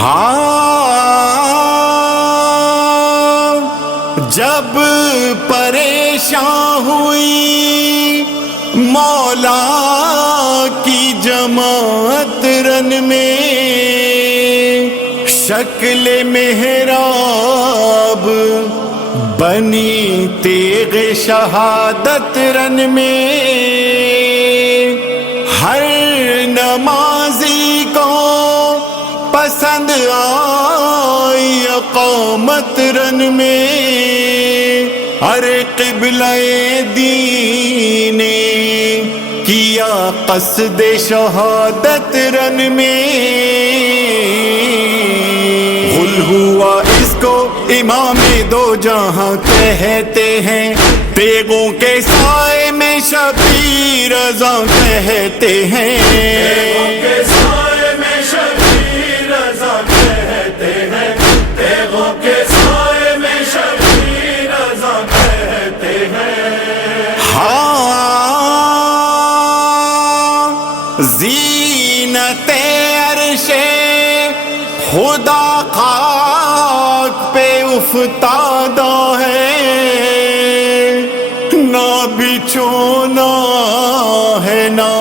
ہاں جب پریشان ہوئی مولا کی جماعت رن میں، شکل محراب بنی تیغ شہادت رن میں، ہر نمازی کو پسند آئی اقامت رن میں، ارے قبلہ دین نے کیا قصد شہادت رن میں، غل ہوا اس کو امام دو جہاں کہتے ہیں، تیغوں کے سائے میں شبیر رضا کہتے ہیں، تیغوں کے سائے میں شبیر رضا کہتے ہیں، تیغوں کے سائے میں شبیر رضا کہتے ہیں۔ ہاں زینت عرش خدا خاک پہ افتادہ ہے، نہ بچھونا ہے نہ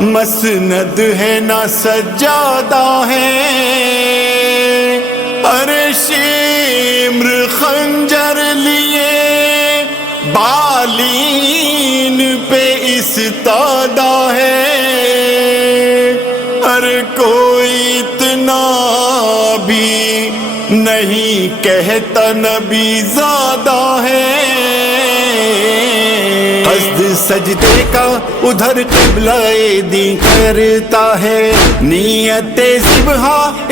مسند ہے نہ سجادہ ہے، ارے شمر خنجر لیے بالین پہ استادہ ہے، ارے کوئی اتنا بھی نہیں کہتا نبی زادہ ہے، قصد سجدے کا ادھر قبلہ دی کرتا ہے، نیت ذبح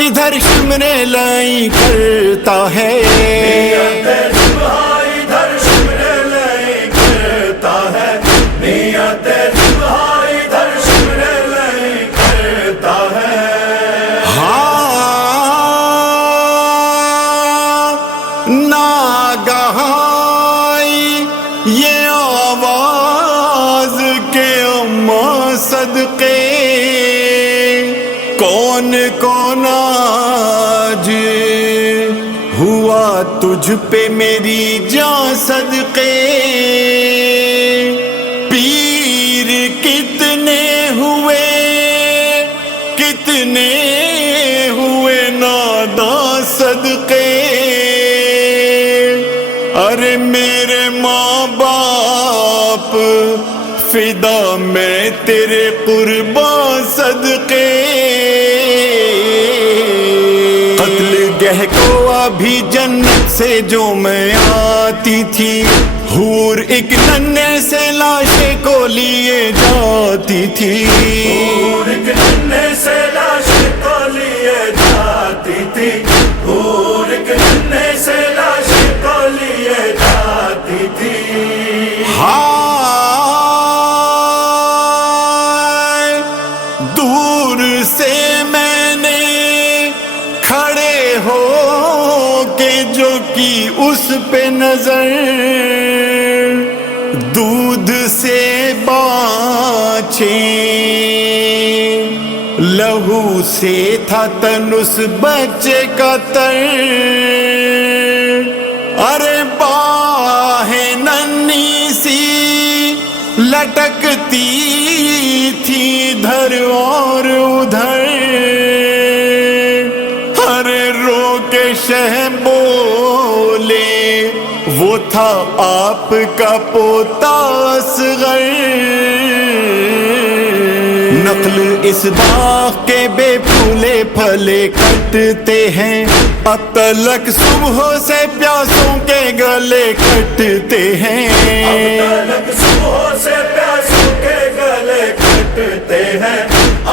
ادھر شمر لائی کرتا ہے، نیت ذبح ادھر شمر لائی کرتا ہے، نیت ذبح ادھر شمر لائی کرتا ہے۔ ناگہائی یہ آواز کے اماں صدقے، کون کون آج ہوا تجھ پہ میری جان صدقے، پیر کتنے ہوئے ناداں صدقے، ارے میرے ماں باپ فدا میں تیرے قربان صدقے، قتل گہ کو ابھی جنت سے جو میں آتی تھی، حور ایک ننھے سے لاشے کو لیے جاتی تھی، حور ایک ننھے سے لاشے کو لیے جاتی تھی، حور ایک ننھے سے لاشے کو لیے جاتی تھی۔ ہائے دور سے میں نے کھڑے ہو کے جو کی اس پہ نظر، دودھ سے باچھیں لہو سے تھا تن اس بچے کا تر، ارے باہیں ننھی سی لٹکتی تھی ادھر اور ادھر، ارے رو کے شہ بولے وہ تھا آپ کا پوتا اصغر، نقل اس باغ کے بے پھولے پھلے کٹتے ہیں، اب تلک صبح سے پیاسوں کے گلے کٹتے ہیں، اب تلک صبح سے پیاسوں کے گلے کٹتے ہیں،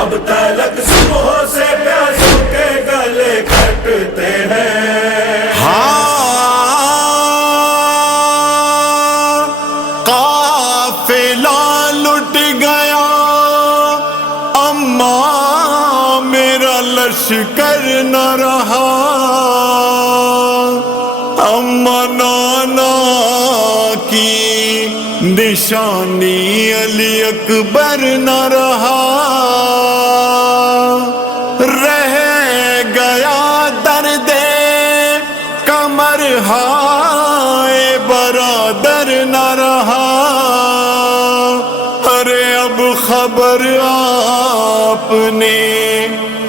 اب تلک صبح سے پیاسوں کے گلے کٹتے ہیں۔ قافلہ لٹ گیا اماں میرا لشکر نہ رہا، اماں نانا کی نشانی علی اکبر نہ رہا، رہ گیا हائے برادر نہ رہا، ارے اب خبر آپ نے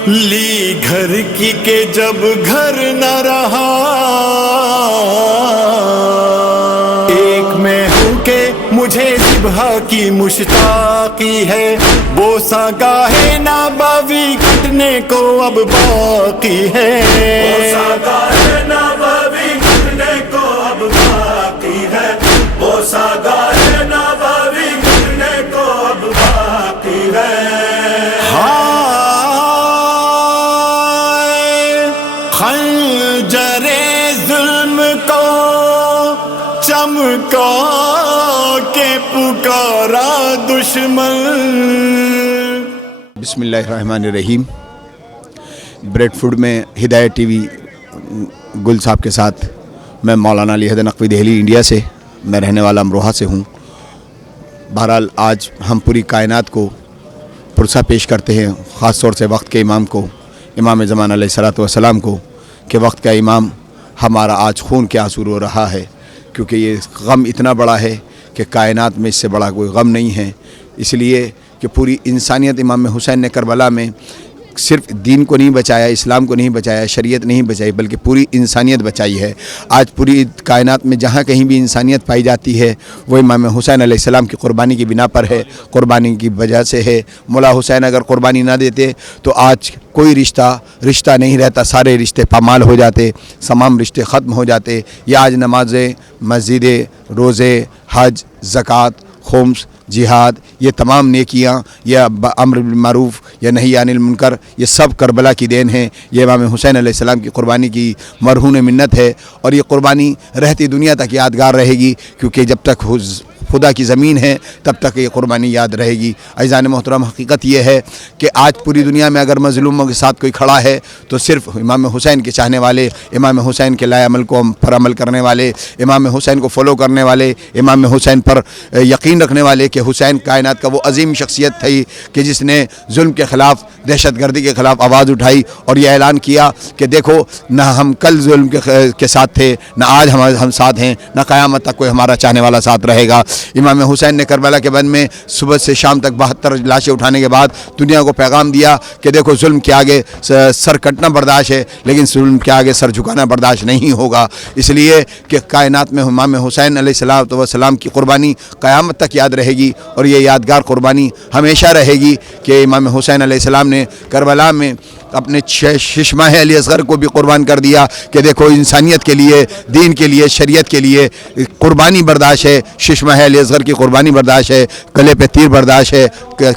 لی گھر کی کہ جب گھر نہ رہا، ایک میں ہوں کہ مجھے ذبح کی مشتاقی ہے، بوسہ گاہے نبوی کٹنے کو اب باقی ہے، بوسہ گاہے نبوی کٹنے کو اب باقی ہے، بوسہ گاہے نبوی کٹنے کو اب باقی ہے۔ خنجر ظلم کو چمکا کے پکارا دشمن۔ بسم اللہ الرحمن الرحیم۔ بریڈ فوڈ میں ہدایت ٹی وی گل صاحب کے ساتھ میں مولانا علی حیدر نقوی دہلی انڈیا سے، میں رہنے والا امروہہ سے ہوں۔ بہرحال آج ہم پوری کائنات کو پرسہ پیش کرتے ہیں، خاص طور سے وقت کے امام کو، امام زمان علیہ الصلوۃ والسلام کو، کہ وقت کا امام ہمارا آج خون کے آنسو رو رہا ہے، کیونکہ یہ غم اتنا بڑا ہے کہ کائنات میں اس سے بڑا کوئی غم نہیں ہے۔ اس لیے کہ پوری انسانیت امام حسین نے کربلا میں صرف دین کو نہیں بچایا، اسلام کو نہیں بچایا، شریعت نہیں بچائی، بلکہ پوری انسانیت بچائی ہے۔ آج پوری کائنات میں جہاں کہیں بھی انسانیت پائی جاتی ہے وہ امام حسین علیہ السلام کی قربانی کی بنا پر ہے، قربانی کی وجہ سے ہے۔ مولا حسین اگر قربانی نہ دیتے تو آج کوئی رشتہ نہیں رہتا، سارے رشتے پامال ہو جاتے، تمام رشتے ختم ہو جاتے۔ یہ آج نمازیں، مسجدیں، روزے، حج، زکوٰۃ، خمس، جہاد، یہ تمام نیکیاں، یہ امر بالمعروف یا نہی عن المنکر، یہ سب کربلا کی دین ہیں۔ یہ امام حسین علیہ السلام کی قربانی کی مرہون منت ہے، اور یہ قربانی رہتی دنیا تک یادگار رہے گی، کیونکہ جب تک خدا کی زمین ہے تب تک یہ قربانی یاد رہے گی۔ عزیزان محترم، حقیقت یہ ہے کہ آج پوری دنیا میں اگر مظلوموں کے ساتھ کوئی کھڑا ہے تو صرف امام حسین کے چاہنے والے، امام حسین کے لائے عمل کو پر عمل کرنے والے، امام حسین کو فالو کرنے والے، امام حسین پر یقین رکھنے والے کہ حسین کائنات کا وہ عظیم شخصیت تھی کہ جس نے ظلم کے خلاف، دہشت گردی کے خلاف آواز اٹھائی اور یہ اعلان کیا کہ دیکھو نہ ہم کل ظلم کے ساتھ تھے، نہ آج ہم ساتھ ہیں، نہ قیامت تک کوئی ہمارا چاہنے والا ساتھ رہے گا۔ امام حسین نے کربلا کے بن میں صبح سے شام تک 72 لاشیں اٹھانے کے بعد دنیا کو پیغام دیا کہ دیکھو ظلم کے آگے سر کٹنا برداشت ہے، لیکن ظلم کے آگے سر جھکانا برداشت نہیں ہوگا۔ اس لیے کہ کائنات میں امام حسین علیہ السلام کی قربانی قیامت تک یاد رہے گی، اور یہ یادگار قربانی ہمیشہ رہے گی کہ امام حسین علیہ السلام نے کربلا میں اپنے ششمہ علی اصغر کو بھی قربان کر دیا کہ دیکھو انسانیت کے لیے، دین کے لیے، شریعت کے لیے قربانی برداشت ہے، ششمہ علی اصغر کی قربانی برداشت ہے، کلے پہ تیر برداشت ہے،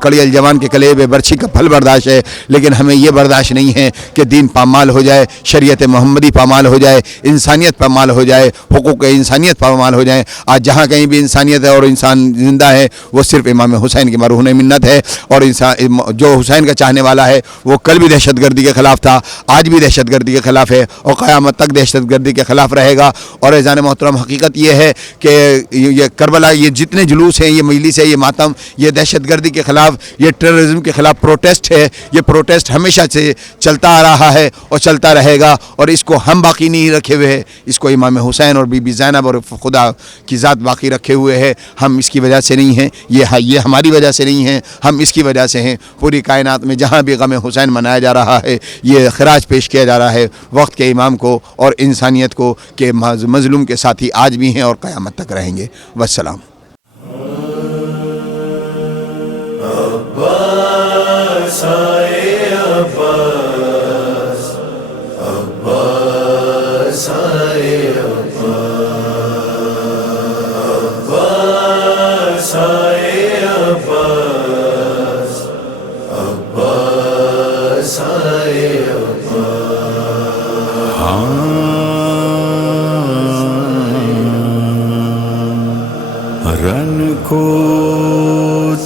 کڑی الجوان کے کلے پہ برچھی کا پھل برداشت ہے، لیکن ہمیں یہ برداشت نہیں ہے کہ دین پامال ہو جائے، شریعت محمدی پامال ہو جائے، انسانیت پامال ہو جائے، حقوق انسانیت پامال ہو جائیں۔ آج جہاں کہیں بھی انسانیت ہے اور انسان زندہ ہے وہ صرف امام حسین کی مرہون منت ہے، اور جو حسین کا چاہنے والا ہے وہ کل بھی دہشت گردی کے خلاف تھا، آج بھی دہشت گردی کے خلاف ہے، اور قیامت تک دہشت گردی کے خلاف رہے گا۔ اور عزیزان محترم، حقیقت یہ ہے کہ یہ کربلا، یہ جتنے جلوس ہیں، یہ مجلس ہے، یہ ماتم، یہ دہشت گردی کے خلاف، یہ ٹیررزم کے خلاف پروٹیسٹ ہے، یہ پروٹیسٹ ہمیشہ سے چلتا آ رہا ہے اور چلتا رہے گا، اور اس کو ہم باقی نہیں رکھے ہوئے ہیں، اس کو امام حسین اور بی بی زینب اور خدا کی ذات باقی رکھے ہوئے ہیں۔ ہم اس کی وجہ سے نہیں ہیں، یہ ہماری وجہ سے نہیں ہیں، ہم اس کی وجہ سے ہیں۔ پوری کائنات میں جہاں بھی غم حسین منایا جا رہا ہے، یہ خراج پیش کیا جا رہا ہے وقت کے امام کو اور انسانیت کو کہ مظلوم کے ساتھی آج بھی ہیں اور قیامت تک رہیں گے۔ والسلام۔ عباس آئے عباس، عباس آئے عباس، عباس آئے عباس، عباس آئے رن کو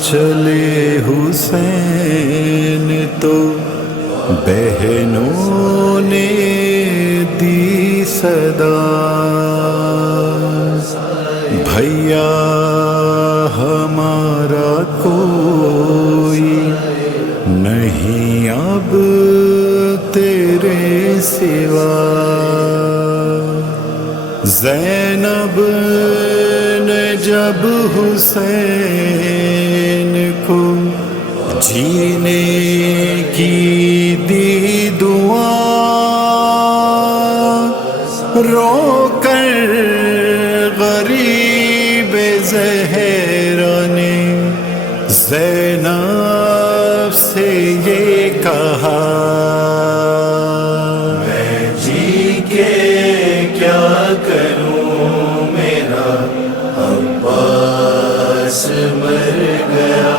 چلے حسین تو بہنوں نے دی صدا، بھیا ہمارا کوئی نہیں اب تیرے سوا، زینب نے جب حسین کو جینے کی دی دعا، رو کر غریب زہرا نے زینب سے یہ کہا، میں جی کے کیا کروں، میرا عباس مر گیا،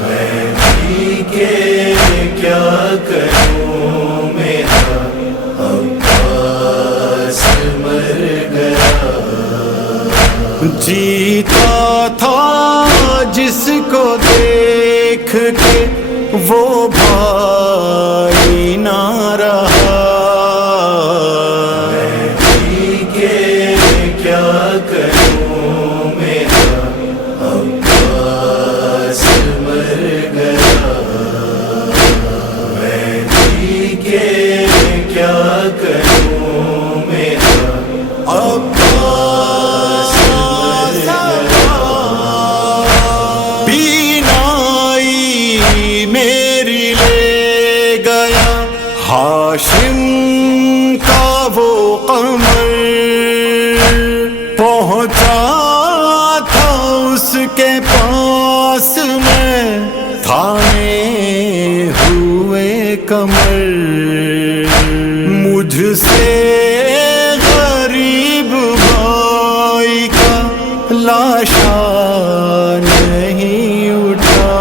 میں جی کے کیا کروں، میرا عباس مر گیا، جیتا تھا جس کو دیکھ کے وہ بھائی نہ رہا، میں جی کے کیا کروں، میرا عباس مر گیا، میں جی کے کیا کروں، میرا عباس بینائی میری لے گیا ہاشم کا وہ قمر، پہنچا تھا اس کے پاس میں تھامے ہوئے کمر، مجھ سے غریب بھائی کا لاشا نہیں اٹھا،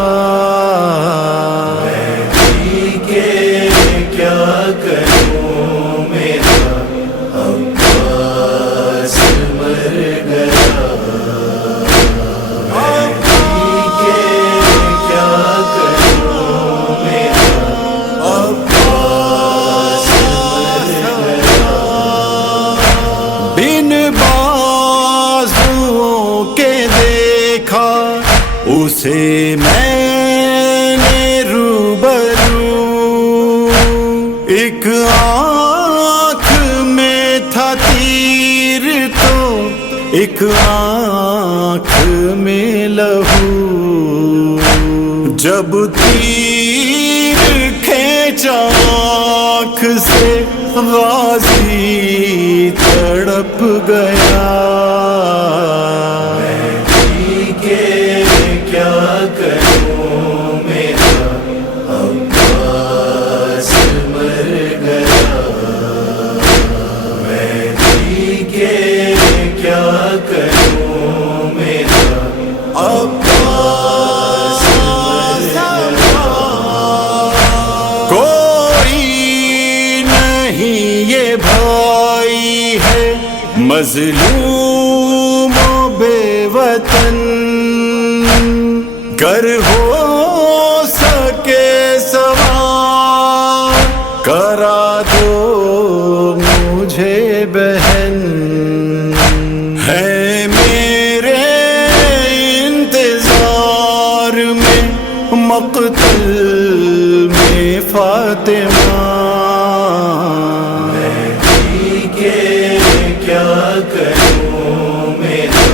میں جی کے کیا کروں، میرا عباس مر گیا، میں جی کے کیا کروں، میرا عباس مر گیا، بن بازوؤں کے دیکھا اسے میں نے روبرو، ایک آنکھ میں تھا تیر تو ایک آنکھ میں لہو، جب تیر کھینچا آنکھ سے غازی تڑپ گیا، میں جی کے کیا کروں، میرا عباس مر گیا، میں جی کے کیا کروں، میرا عباس مر گیا، کوئی نہیں یہ بھائی ہے مظلوم و بے وطن، گر ہو سکے سوار کرا دو مجھے بہن، ہے میرے انتظار میں مقتل میں فاطمہ، میں جی کے کیا کروں، میرا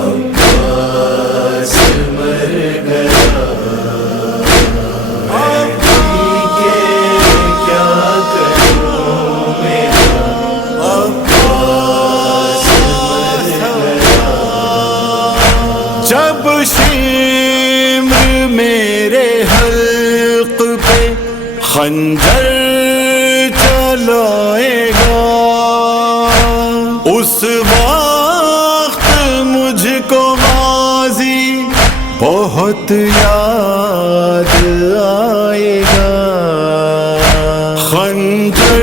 عباس مر گیا، میں جی کے کیا کروں، میرا عباس مر گیا، جب شمر میرے حلق پہ خنجر چلائے گا، اس وقت مجھ کو غازی بہت یاد آئے گا، خنجر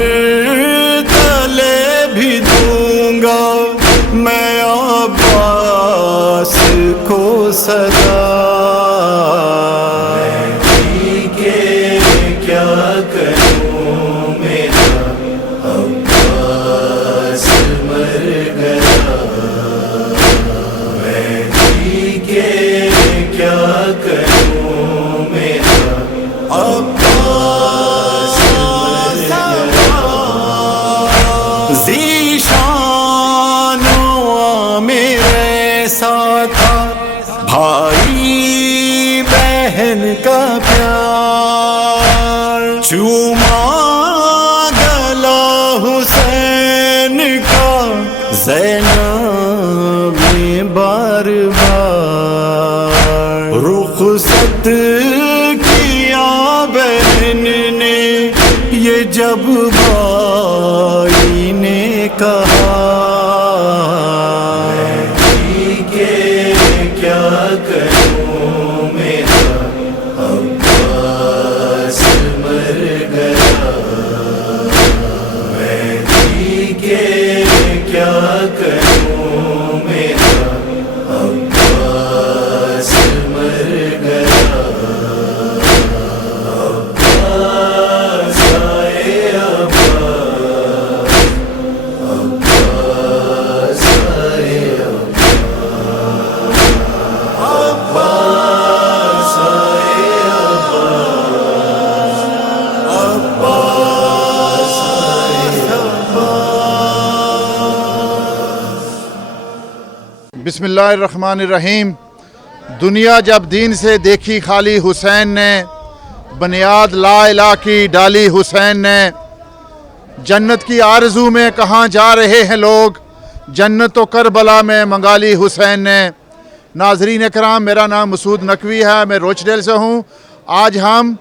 تلے بھی دوں گا میں عباس کو صدا، میں جی کے کیا کروں، میرا عباس مر گیا، میں جی کے کیا کروں، میرا عباس مر گیا، ذیشان प्यार, चूमा गला हुसैन का ज़ैनब ने बार बार, रुखसत किया बहन ने ये जब भाई ने कहा, क्या करूं मेरा अब्बास मर गया, मैं जी के क्या करूं मेरा अब्बास मर गया, अब्बास आए अब्बास, अब्बास आए बिस्मिल्लाहिर्रहमानिर्रहीम। दुनिया जब दीन से देखी खाली हुसैन ने, बुनियाद ला इलाह की डाली हुसैन ने, जन्नत की आरज़ू में कहाँ जा रहे हैं लोग, जन्नत तो करबला में मंगा ली हुसैन ने। नाज़रीन कराम, मेरा नाम मसूद नकवी है, मैं रोचडेल से हूँ। आज हम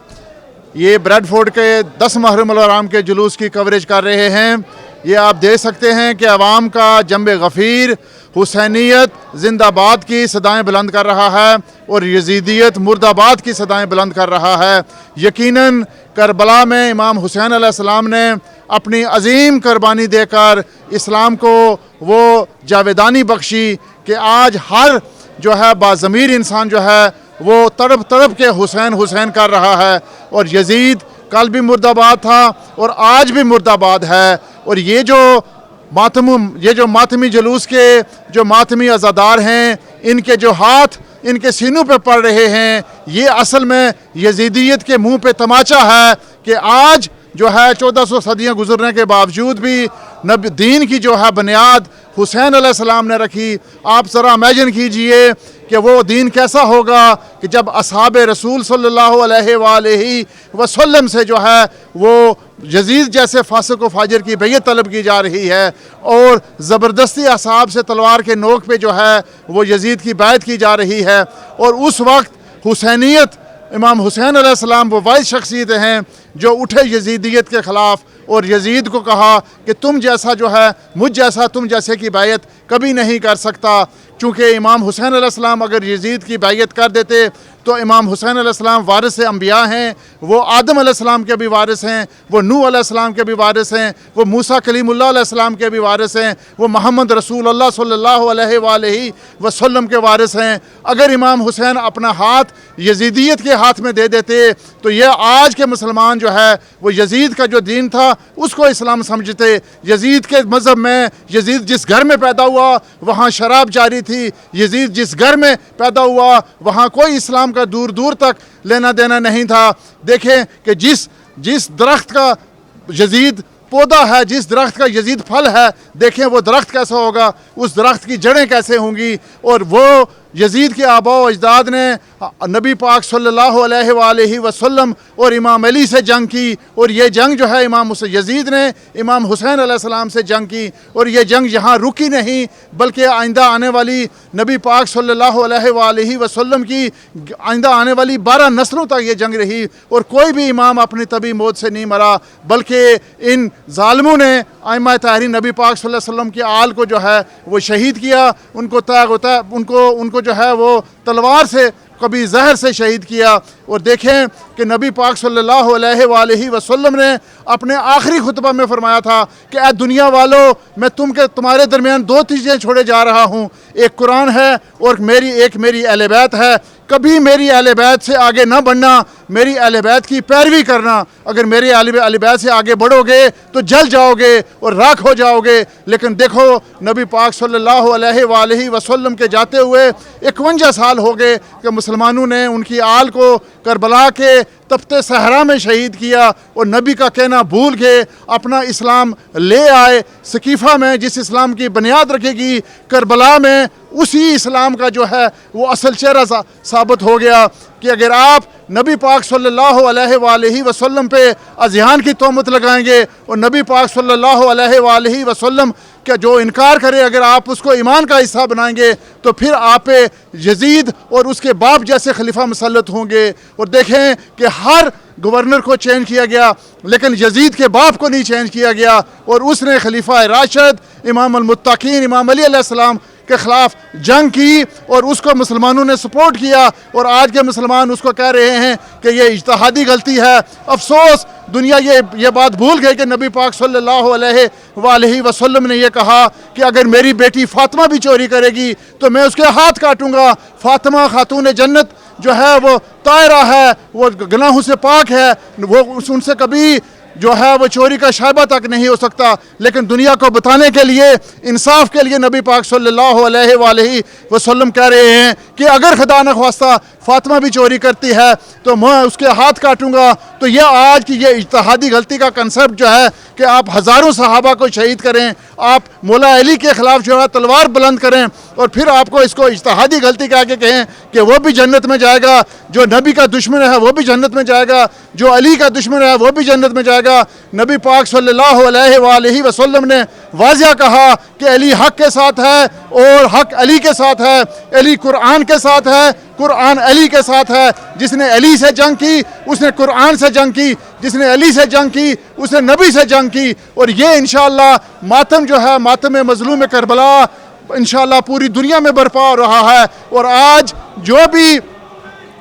ये ब्रेडफोर्ड के 10 मुहर्रम अल हराम के जुलूस की कवरेज कर रहे हैं। ये आप देख सकते हैं कि अवाम का जंबे गफ़ीर हुसैनियत जिंदाबाद की सदाएं बुलंद कर रहा है और यजीदियत मुर्दाबाद की सदाएं बुलंद कर रहा है। यकीनन करबला में इमाम हुसैन अलैहिस्सलाम ने अपनी अजीम कुर्बानी देकर इस्लाम को वो जावेदानी बख्शी कि आज हर जो है बाज़मीर इंसान जो है वो तड़प तड़प के हुसैन हुसैन कर रहा है। और यजीद कल भी मुर्दाबाद था और आज भी मुर्दाबाद है। और ये जो मातमी जुलूस के जो मातमी अज़ादार हैं, इनके जो हाथ इनके सीनों पे पड़ रहे हैं, ये असल में यजीदियत के मुंह पे तमाचा है कि आज जो है 1400 सदियाँ गुजरने के बावजूद भी नबी दीन की जो है बुनियाद हुसैन अलैहिस्सलाम ने रखी। आप ज़रा इमेजिन कीजिए कि वो दीन कैसा होगा कि जब असहाब रसूल सल्लल्लाहु अलैहि वसल्लम से जो है वो यजीद जैसे फासिक व फाजिर की बैयत तलब की जा रही है और ज़बरदस्ती असहाब से तलवार के नोक पे जो है वो यजीद की बैत की जा रही है। और उस वक्त हुसैनियत इमाम हुसैन अलैहिस्सलाम वो वाहिद शख्सियत हैं जो उठे यजीदियत के ख़िलाफ़ और यजीद को कहा कि तुम जैसा जो है मुझ जैसा तुम जैसे की बैयत कभी नहीं कर सकता। चूँकि इमाम हुसैन अलैहिस्सलाम अगर यजीद की बैयत कर देते तो इमाम हुसैन अलैहिस्सलाम वारिस अंबिया हैं, वो आदम अलैहिस्सलाम के भी वारिस हैं, वो नूह अलैहिस्सलाम के भी वारिस हैं, वो मूसा कलीमुल्लाह अलैहिस्सलाम के भी वारिस हैं, वो मोहम्मद रसूलुल्लाह सल्लल्लाहु अलैहि वसल्लम के वारिस हैं। अगर इमाम हुसैन अपना हाथ यजीदियत के हाथ में दे देते तो ये आज के मुसलमान जो है वो यजीद का जो दीन था उसको इस्लाम समझते। यजीद के मज़हब में यजीद जिस घर में पैदा हुआ वहाँ शराब जारी थी, यजीद जिस घर में पैदा हुआ वहाँ कोई इस्लाम का दूर दूर तक लेना देना नहीं था। देखें कि जिस दरख्त का यजीद पौधा है, जिस दरख्त का यजीद फल है, देखें वो दरख्त कैसा होगा, उस दरख्त की जड़ें कैसे होंगी। और वो यजीद के आबा व अजदाद ने नबी पाक सल्लल्लाहु अलैहि वसल्लम और इमाम अली से जंग की और ये जंग जो है इमाम यजीद ने इमाम हुसैन अलैहिस्सलाम से जंग की। और ये जंग यहाँ रुकी नहीं बल्कि आइंदा आने वाली नबी पाक सल्लल्लाहु अलैहि वसल्लम की आइंदा आने वाली 12 नस्लों तक ये जंग रही और कोई भी इमाम अपनी तबी मौत से नहीं मरा, बल्कि इन ज़ालिमों ने आइम्मा ताहरीन नबी पाक सल्लल्लाहु अलैहि वसल्लम की आल को जो है वो शहीद किया, उनको जो है वो तलवार से कभी जहर से शहीद किया। और देखें कि नबी पाक सल्लल्लाहु अलैहि वसल्लम ने अपने आखिरी खुतबा में फरमाया था कि ऐ दुनिया वालों, मैं तुम्हारे दरमियान 2 चीज़ें छोड़े जा रहा हूँ, एक कुरान है और मेरी अहले बैत है। कभी मेरी अहले बैत से आगे ना बढ़ना, मेरी अहले बैत की पैरवी करना। अगर मेरी अहले बैत से आगे बढ़ोगे तो जल जाओगे और राख हो जाओगे। लेकिन देखो नबी पाक सल्लल्लाहु अलैहि वसल्लम के जाते हुए 51 साल हो गए कि मुसलमानों ने उनकी आल को करबला के तपते सहरा में शहीद किया और नबी का कहना भूल के अपना इस्लाम ले आए। सकीफ़ा में जिस इस्लाम की बुनियाद रखेगी, करबला में उसी इस्लाम का जो है वो असल चेहरा साबित हो गया कि अगर आप नबी पाक सल्लल्लाहु अलैहि वसल्लम पे अज़ियान की तोहमत लगाएंगे और नबी पाक सल्लल्लाहु अलैहि वसल्लम का जो इनकार करे अगर आप उसको ईमान का हिस्सा बनाएंगे तो फिर आप पे यजीद और उसके बाप जैसे खलीफा मुसल्लत होंगे। और देखें कि हर गवर्नर को चेंज किया गया लेकिन यजीद के बाप को नहीं चेंज किया गया और उसने खलीफा राशिद इमाम अल-मुत्तकीन इमाम अली अलैहिस्सलाम के ख़िलाफ़ जंग की और उसको मुसलमानों ने सपोर्ट किया और आज के मुसलमान उसको कह रहे हैं कि ये इज्तिहादी गलती है। अफसोस दुनिया ये बात भूल गई कि नबी पाक सल्लल्लाहु अलैहि वसल्लम ने ये कहा कि अगर मेरी बेटी फ़ातिमा भी चोरी करेगी तो मैं उसके हाथ काटूंगा। फ़ातिमा खातून जन्नत जो है वो तायरा है, वो गुनाहों से पाक है, वो उनसे कभी जो है वो चोरी का शायबा तक नहीं हो सकता। लेकिन दुनिया को बताने के लिए इंसाफ के लिए नबी पाक सल्लल्लाहु अलैहि वसल्लम कह रहे हैं कि अगर खुदा न ख्वास्ता फ़ातिमा भी चोरी करती है तो मैं उसके हाथ काटूंगा। तो ये आज की ये इज्तिहादी गलती का कंसेप्ट जो है कि आप हज़ारों सहाबा को शहीद करें, आप मौला अली के ख़िलाफ़ जो है तलवार बुलंद करें और फिर आपको इसको इज्तिहादी गलती कह के कहें कि वो भी जन्नत में जाएगा, जो नबी का दुश्मन है वो भी जन्नत में जाएगा, जो अली का दुश्मन है वो भी जन्नत में जाएगा। नबी पाक सल्लल्लाहु अलैहि वसल्लम ने वाज़िया कहा कि अली हक़ के साथ है और हक़ अली के साथ है, अली कुरान के साथ है, कुरान अली के साथ है। जिसने अली से जंग की उसने कुरान से जंग की, जिसने अली से जंग की उसने नबी से जंग की। और ये इंशाअल्लाह मातम जो है मातम मज़लूम करबला इंशाअल्लाह पूरी दुनिया में बरपा हो रहा है। और आज जो भी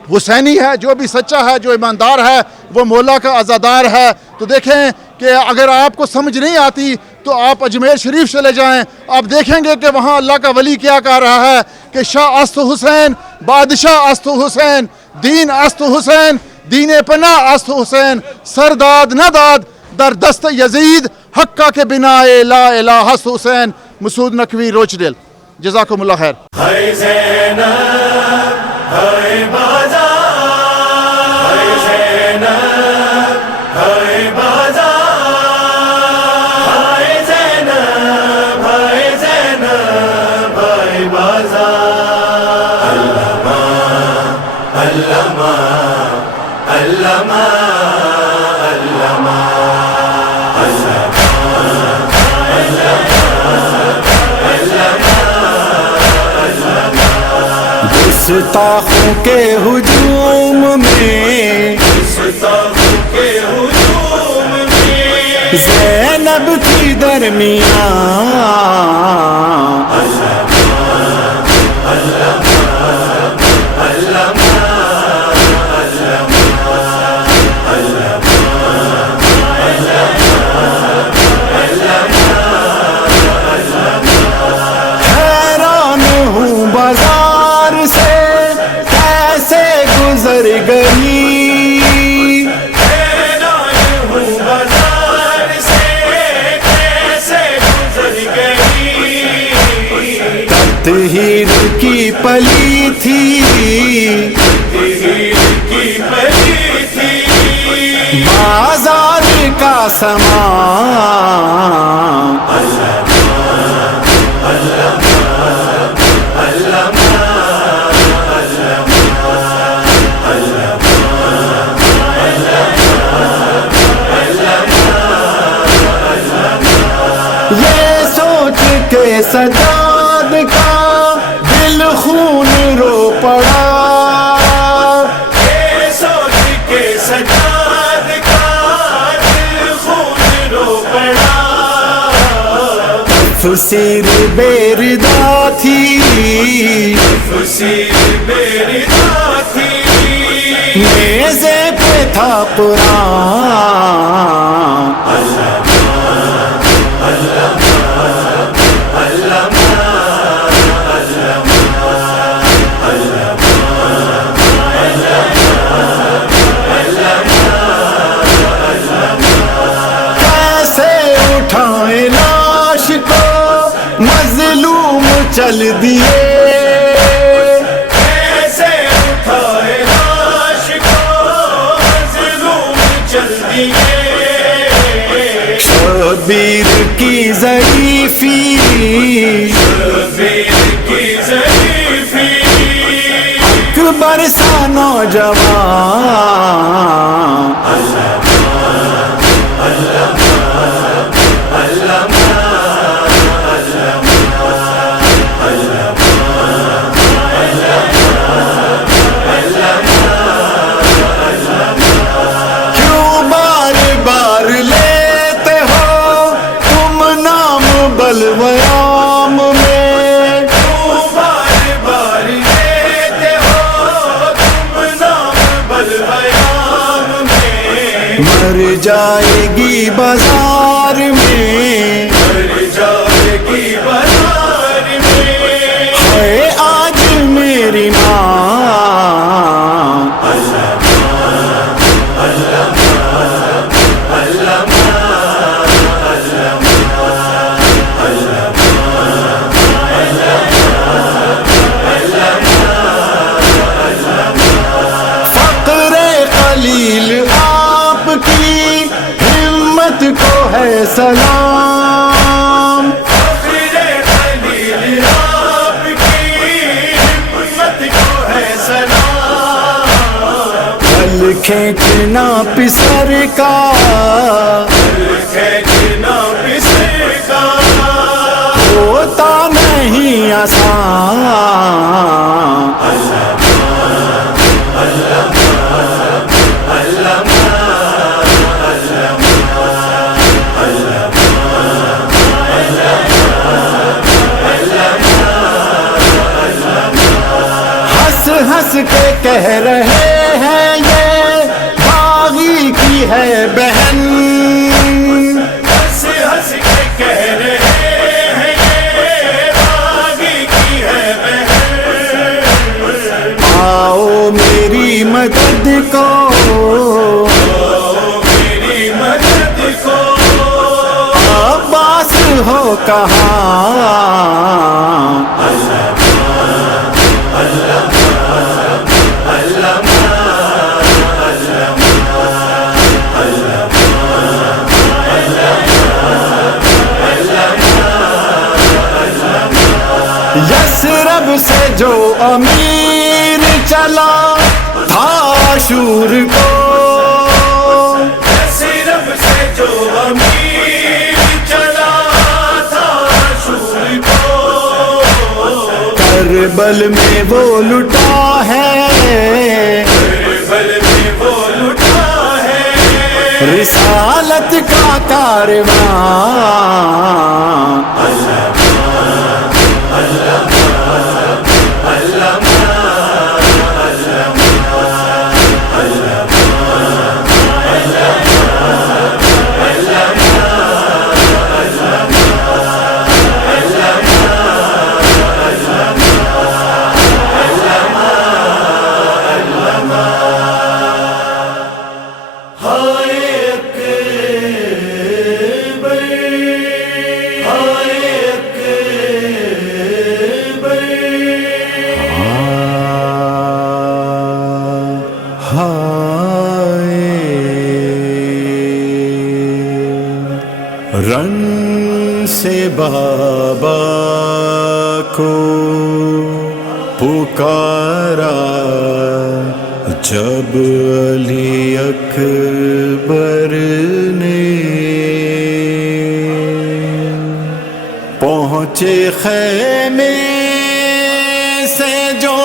हुसैनी है, जो भी सच्चा है, जो ईमानदार है, वो मौला का अज़ादार है। तो देखें कि अगर आपको समझ नहीं आती तो आप अजमेर शरीफ चले जाएं, आप देखेंगे कि वहाँ अल्लाह का वली क्या कह रहा है कि शाह अस्त हुसैन, बादशाह अस्त हुसैन, दीन अस्त हुसैन, दीन पना अस्त हुसैन, सरदाद न दाद दर दस्त यजीद, हक्का के बिना ला इलाहा हस्त हुसैन। मसूद नकवी, रोचडेल। जज़ाकुमुल्लाह खैर। हाय ज़ैनब हाय बाज़ार, हाय ज़ैनब हाय बाज़ार, हाय ज़ैनब हाय ज़ैनब हाय बाज़ार। अल्लामा अल्लामा अल्लामा अल्लामा गुस्ताखों के हुजूम में, गुस्ताखों के हुजूम में ज़ैनब की दरमियाँ हैरान हूँ बाजार से कैसे गुजर गई, हैरान हूँ बाजार से कैसे गुजर गई। तत्हीर की पली थी, हीर की पली थी बाजार का समा ये सोच के सजाद का दिल खून रो पड़ा, ये सोच के सजाद का दिल खून रो पड़ा। तफसीर बेरिदा थी, तफसीर बेरिदा थी मेज़े पे था कुरान, कैसे उठाए लाश को मजलूम चल दिए, कैसे उठाए लाश को मजलूम चल दिए। शबीर की ज़ईफ़ी, शबीर की ज़ईफ़ी अकबर سا نوجوان کیوں بار بار لیتے ہو تم نام بلویام میں بار بار لیتے ہو تم نام بلویام میں مر جائے گی بازار میں مر جائے گی بازار میں ہے آج میری ماں فقر قلیل آپ کی ہمت کو ہے سلام فخر خلیل آپ کی ہمت کو ہے سلام پھل کھینچنا پسر کا کھینچنا پسر کا ہوتا نہیں آسان ہنس ہنس کے کہہ رہے ہیں یہ باغی کی ہے بہن ہنس ہنس کے کہہ رہے ہیں یہ باغی کی ہے بہن آؤ میری مدد کو میری مدد کو عباس ہو کہاں یثرب سے جو امیر چلا تھا شور کو یثرب سے جو امیر چلا تھا شور کو کربل میں وہ لٹا ہے کربل میں وہ لٹا ہے رسالت کا کارواں رن سے بابا کو پکارا جب علی اکبر نے پہنچے خیمے سے جو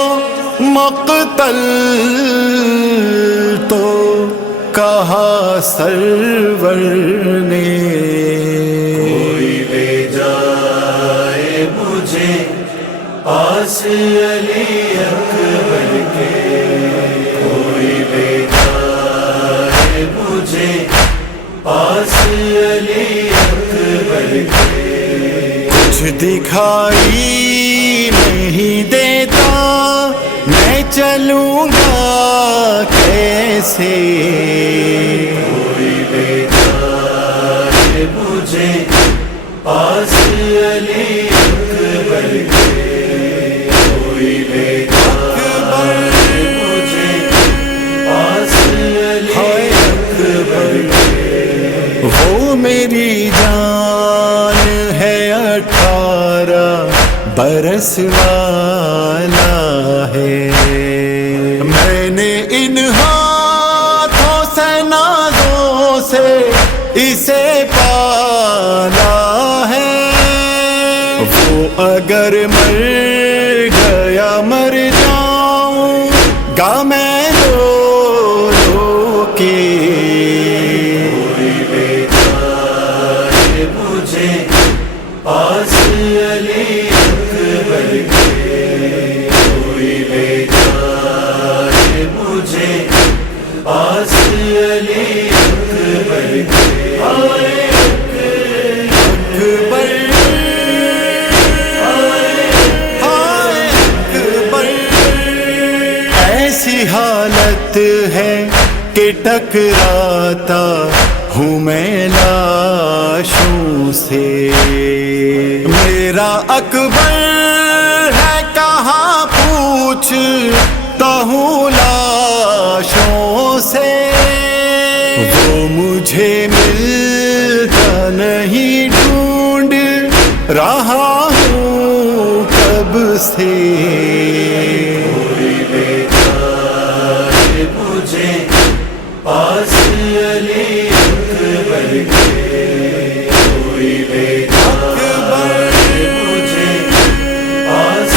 مقتل تو کہا سرور نے کوئی لے جائے مجھے پاس علی اکبر کے کوئی لے جائے مجھے پاس علی اکبر کے کچھ دکھائی نہیں دیتا میں چلوں گا کیسے کوئی لے جائے مجھے پاس علی اکبر کے کوئی لے جائے مجھے پاس علی اکبر کے وہ میری جان ہے 18 برس والا ہے اسے پالا ہے. وہ اگر مر گیا مر جاؤں گا میں رو رو کے. مجھے پاس علی اکبر کے کوئی بیدار مجھے پاس علی اکبر کے آئے اکبر ایسی حالت ہے کہ ٹکراتا ہوں میں لاشوں سے. میرا اکبر ہے کہاں پوچھتا ہوں لاشوں سے. وہ مجھے ملتا نہیں ڈھونڈ رہا ہوں کب سے. مجھے پاس علی اکبر کے کوئی بیدار مجھے پاس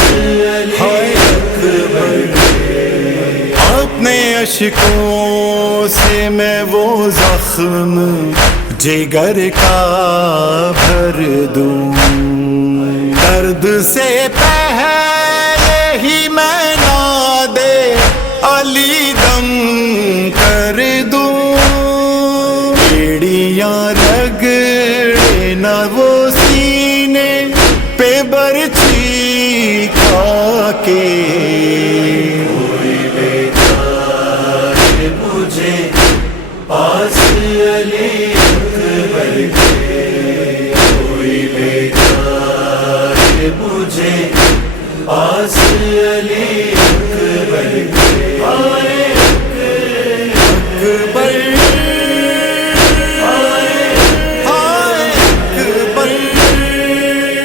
علی اکبر کے. اپنے اشکوں سے میں وہ زخم جگر کا بھر دوں. درد سے پہلے ہی میں نادے علی دم کر دوں. بیڑیاں رگڑے نہ وہ سینے پہ برچھی کھا کے. مجھے پاس علی اکبر کے کوئی بیدار مجھے پاس علی اکبر کے آئے اکبر اکبر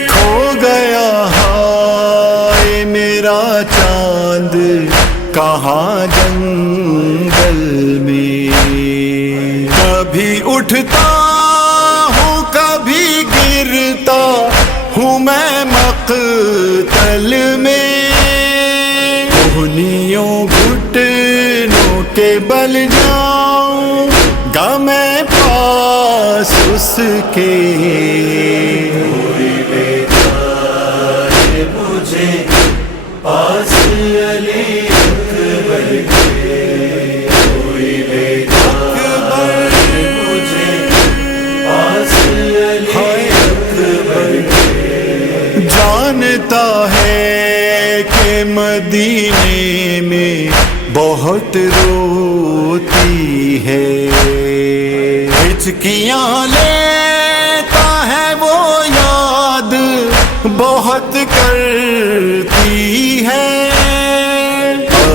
کھو گیا ہائے میرا چاند کہاں جنگل میں. کبھی اٹھتا ہوں کبھی گرتا ہوں میں مقتل میں. کوہنیوں گھٹنوں کے بل جاؤں گا میں پاس اس کے. مجھے پاس علی اکبر کے کوئی بیدار مجھے پاس علی اکبر کے. جانتا ہے کہ مدینے میں بہت روتی ہے. ہچکیاں لیتا ہے وہ یاد بہت کرتی ہے.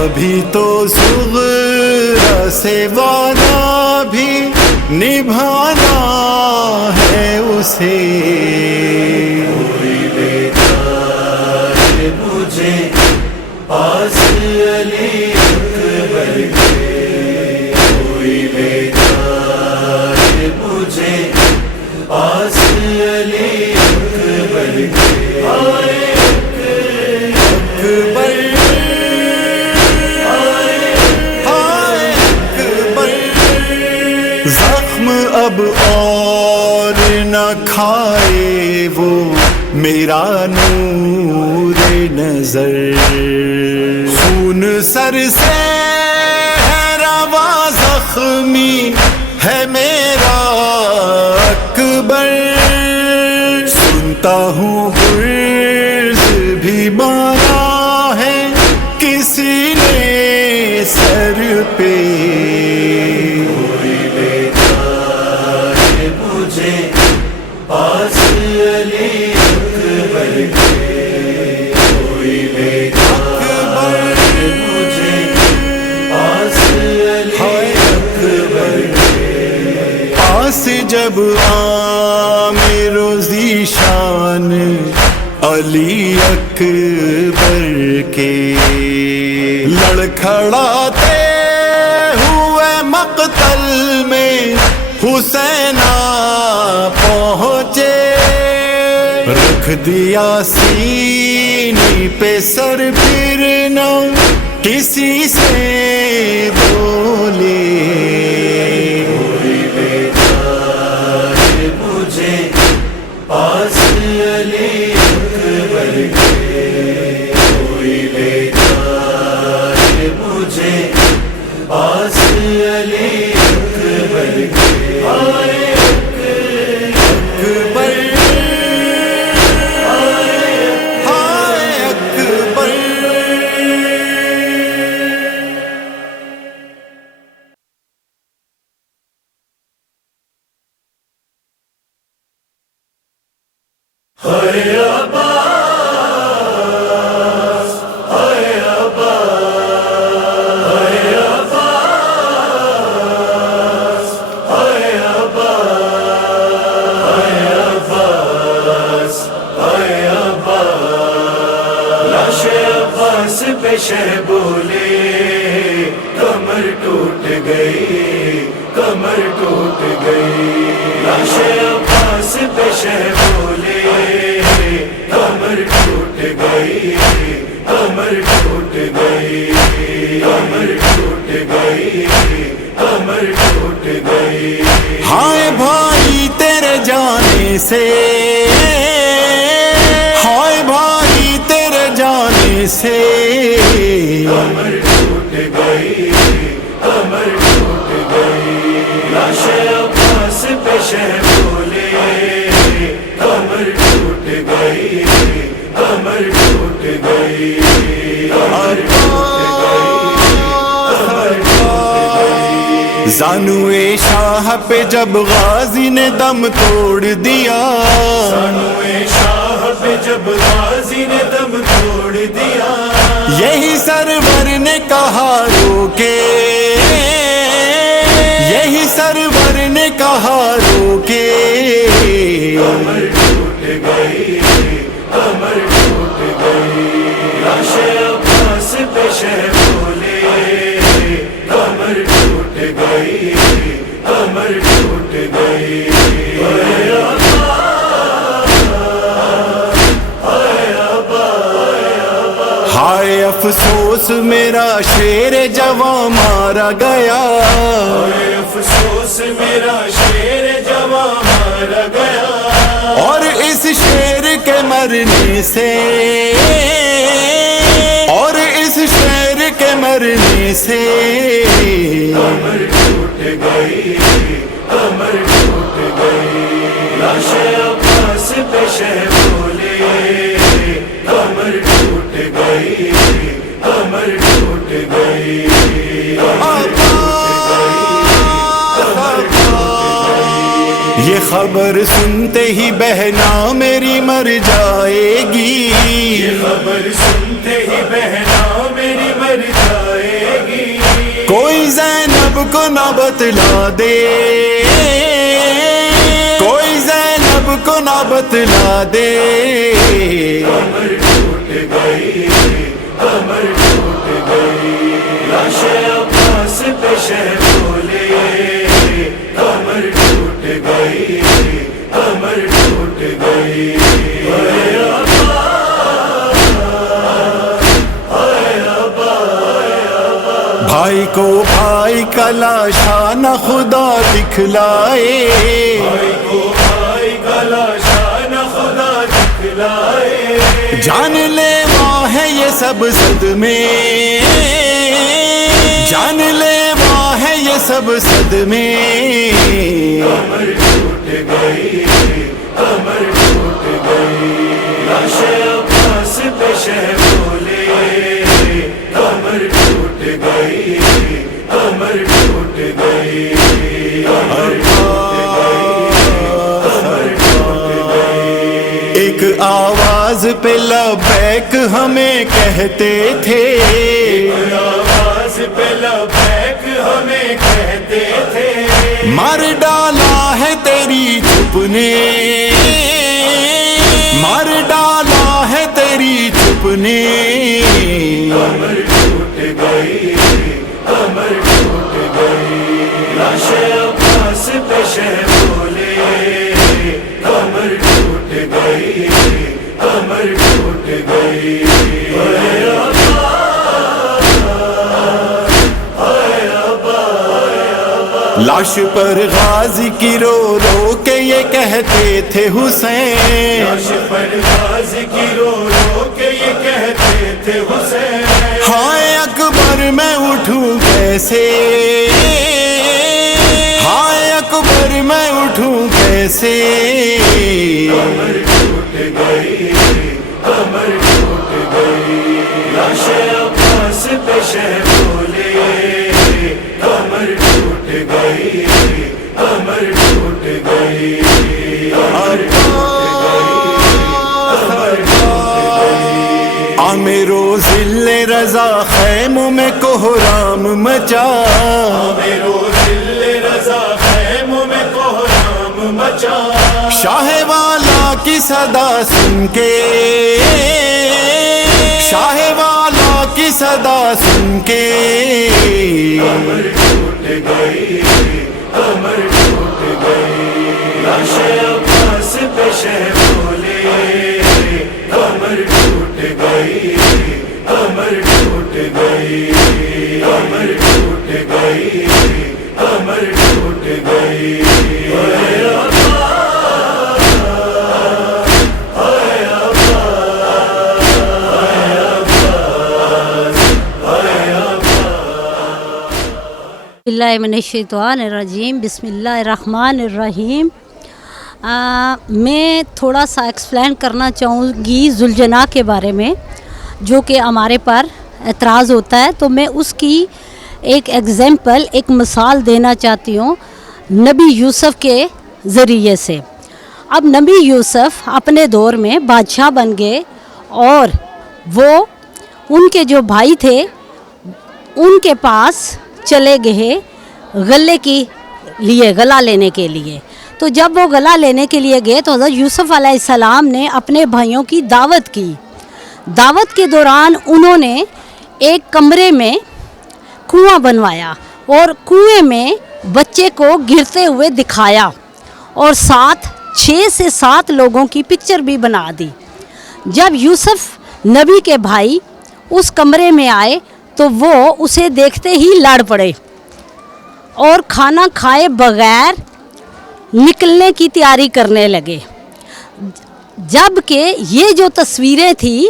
ابھی تو صغرا سے وعدہ بھی نبھانا ہے اسے. مجھے پاس علی اکبر کے کوئی بیدار مجھے پاس علی اکبر کے آئے اکبر اکبر زخم اب اور نہ کھائے وہ میرا نور نظر. خون سر سے ہے رواں زخمی ہے میرا اکبر. سنتا ہوں غرض بھی مارا ہے کسی نے سر پہ. مجھے پاس علی اکبر کے کوئی بیدار مجھے پاس علی اکبر کے. پاس جب عامر و ذیشان علی اکبر کے لڑکھڑاتے ہوئے مقتل میں हुसैना पहुँचे, रख दिया सीने पे सर, फिर न किसी से बोले। मुझे पास अली अकबर के, कोई बेजार मुझे पास अली अकबर के। आए अकबर, हाय अकबर। हाय अब्बास, हाय अब्बास, हाय अब्बास, हाय अब्बास, हाय अब्बास, हाय अब्बास। लाशे अब्बास पे शह बोले, कमर टूट गई, कमर टूट गई। लाशे अब्बास पे शह बोले, कमर टूट गई, कमर टूट गई, कमर टूट गई, कमर टूट गई। हाय भाई तेरे जाने से, हाय भाई तेरे जाने से, कमर टूट गई, कमर टूट गई। लाशे अब्बास पे शह बोले, कमर टूट गई, कमर टूट गई, कमर टूट गई, कमर टूट गई। ज़ानुए शाह पे जब गाजी ने दम तोड़ दिया, ज़ानुए शाह पे जब गाजी ने दम तोड़ दिया, यही सरवर ने कहा रोके, यही सरवर ने कहा रोके। कमर टूट गई, कमर टूट गई। लाशे अब्बास पे शह बोले, कमर टूट गई, कमर टूट गई। हाय अब्बास, हाय अब्बास, हाय अफसोस मेरा शेर जवां मारा गया, हाय अफसोस मेरा शेर जवां मारा गया। और इस शेर के मरने से, और इस शेर के मरने से, कमर टूट गई, कमर टूट गई। लाशे अब्बास पे शह बोले, कमर टूट गई, कमर टूट गई, कमर टूट गई, कमर टूट गई। ये खबर सुनते ही बहना मेरी मर जाएगी, ये खबर सुनते ही बहना मेरी मर जाएगी। कोई ज़ैनब को ना बतला दे, कोई ज़ैनब को ना बतला दे। कमर टूट गई, कमर टूट गई। लाशे अब्बास पे शह बोले, कमर टूट गई, कमर टूट गई। हाय अब्बास, हाय अब्बास, भाई को भाई का लाशा न खुदा दिखलाए, भाई को भाई का लाशा न खुदा दिखलाए। जान लेवा है ये सब सदमे, जान लेवा है ये सब सदमे। कमर टूट गई, कमर टूट गई। लाशे अब्बास पे शह बोले, कमर टूट गई, कमर टूट गई, कमर टूट गई, कमर टूट गई। एक आवाज पे लबैक हमें कहते थे, आवाज पे लबैक हमें कहते थे। मार डाला है तेरी चुप ने, मार डाला है तेरी चुप ने। कमर टूट गई, कमर टूट गई। लाशे अब्बास पे लाश पर गाजी की रो रो के ये कहते थे हुसैन, लाश पर गाजी की रो रो के ये कहते थे हुसैन, हाय अकबर मैं उठूं कैसे, हाय अकबर मैं उठूं कैसे, कमर टूट गई, कमर टूट गई, लाश अब्बास पे शह बोले, कमर टूट गई, कमर टूट गई, कमर टूट गई, कमर टूट गई। आमिरो ज़िल्ले रज़ा खैमों में कोहराम मचा, मेरो दिल रज़ा खैमों में कोहराम मचा, शाह वाला की सदा सुन के, शाह वाला की सदा सुन के, कमर टूट गई, कमर टूट गई, लाश अब्बास पे शह बोले, कमर टूट गई, कमर टूट गई, कमर टूट गई, कमर टूट गई। बिस्मिल्लाहिर्रहमानिर्रहीम, बिस्मिल्लाहिर्रहमानिर्रहीम। मैं थोड़ा सा एक्सप्लेन करना चाहूँगी जुलजना के बारे में, जो कि हमारे पर एतराज़ होता है, तो मैं उसकी एक एग्ज़ाम्पल, एक मिसाल देना चाहती हूँ नबी यूसुफ़ के ज़रिए से। अब नबी यूसुफ़ अपने दौर में बादशाह बन गए और वो उनके जो भाई थे उनके पास चले गए गले की लिए, गला लेने के लिए। तो जब वो गला लेने के लिए गए तो हज़रत यूसुफ़ अलैहिस्सलाम ने अपने भाइयों की दावत की। दावत के दौरान उन्होंने एक कमरे में कुआं बनवाया और कुएं में बच्चे को गिरते हुए दिखाया और साथ 6 से 7 लोगों की पिक्चर भी बना दी। जब यूसुफ़ नबी के भाई उस कमरे में आए तो वो उसे देखते ही लड़ पड़े और खाना खाए बगैर निकलने की तैयारी करने लगे। जबकि ये जो तस्वीरें थी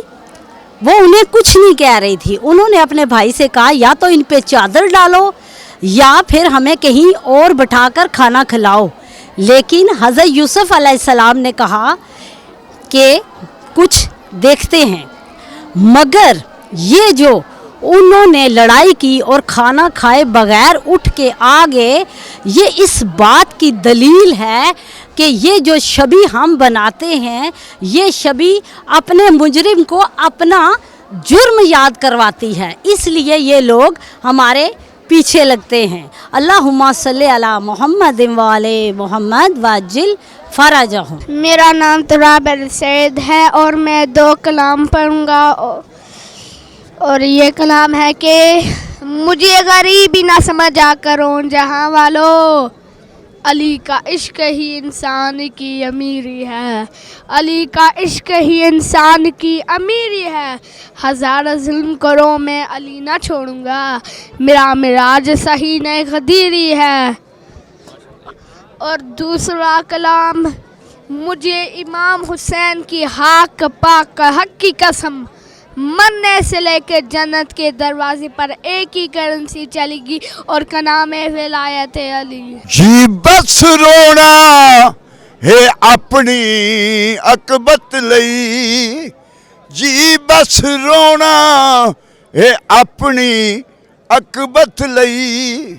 वो उन्हें कुछ नहीं कह रही थी। उन्होंने अपने भाई से कहा या तो इन पे चादर डालो या फिर हमें कहीं और बिठाकर खाना खिलाओ। लेकिन हज़रत यूसुफ़ अलैहिस्सलाम ने कहा कि कुछ देखते हैं। मगर ये जो उन्होंने लड़ाई की और खाना खाए बगैर उठ के आ गए, ये इस बात की दलील है कि ये जो शबी हम बनाते हैं, ये शबी अपने मुजरिम को अपना जुर्म याद करवाती है, इसलिए ये लोग हमारे पीछे लगते हैं। अल्लाहुम्मा सल्ली अला मोहम्मद व आले मोहम्मद वाजिल फराजहुम। मेरा नाम तुराब सैद है और मैं 2 कलाम पढ़ूँगा और ये कलाम है कि मुझे गरीबी ना समझ आ करो जहाँ वालों, अली का इश्क ही इंसान की अमीरी है, अली का इश्क ही इंसान की अमीरी है, हज़ार जुल्म करो मैं अली ना छोड़ूंगा, मेरा मिराज सही ने गदीरी है। और दूसरा कलाम, मुझे इमाम हुसैन की हाक पाक हक की कसम, मरने से लेकर जन्नत के दरवाजे पर एक ही करेंसी चलेगी और का नाम है विलायत अली। जी बस रोना है अपनी अकबत लई, जी बस रोना है अपनी अकबत लई,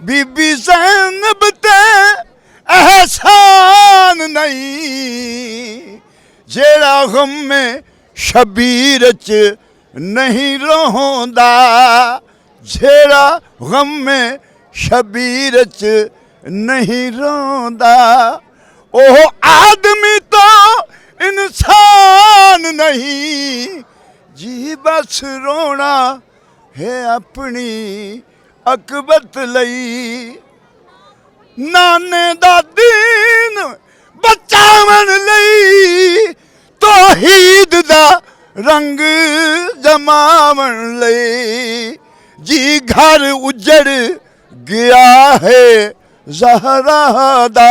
बीबी ज़ैनब ते एहसान नहीं, जेड़ा गम में शबीर च नहीं रोंदा, जेड़ा गम में शबीर च नहीं रोंदा, ओह आदमी तो इंसान नहीं, जी बस रोना है अपनी अकबत लई, नाने दा दीन बचावन लई, तौहीद दा रंग जमावन लई, जी घर उजड़ गया है ज़हरा दा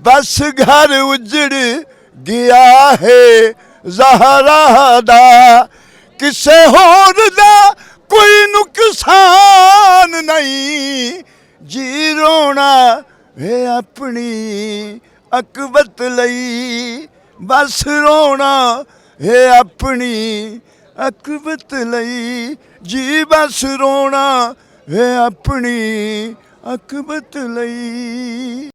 बस घर उजड़ गया है ज़हरा दा किसे होर दा कोई नुकसान नहीं जी रोना है अपनी अकबत लई बस रोना है अपनी अकबत लई जी बस रोना है अपनी अकबत लई।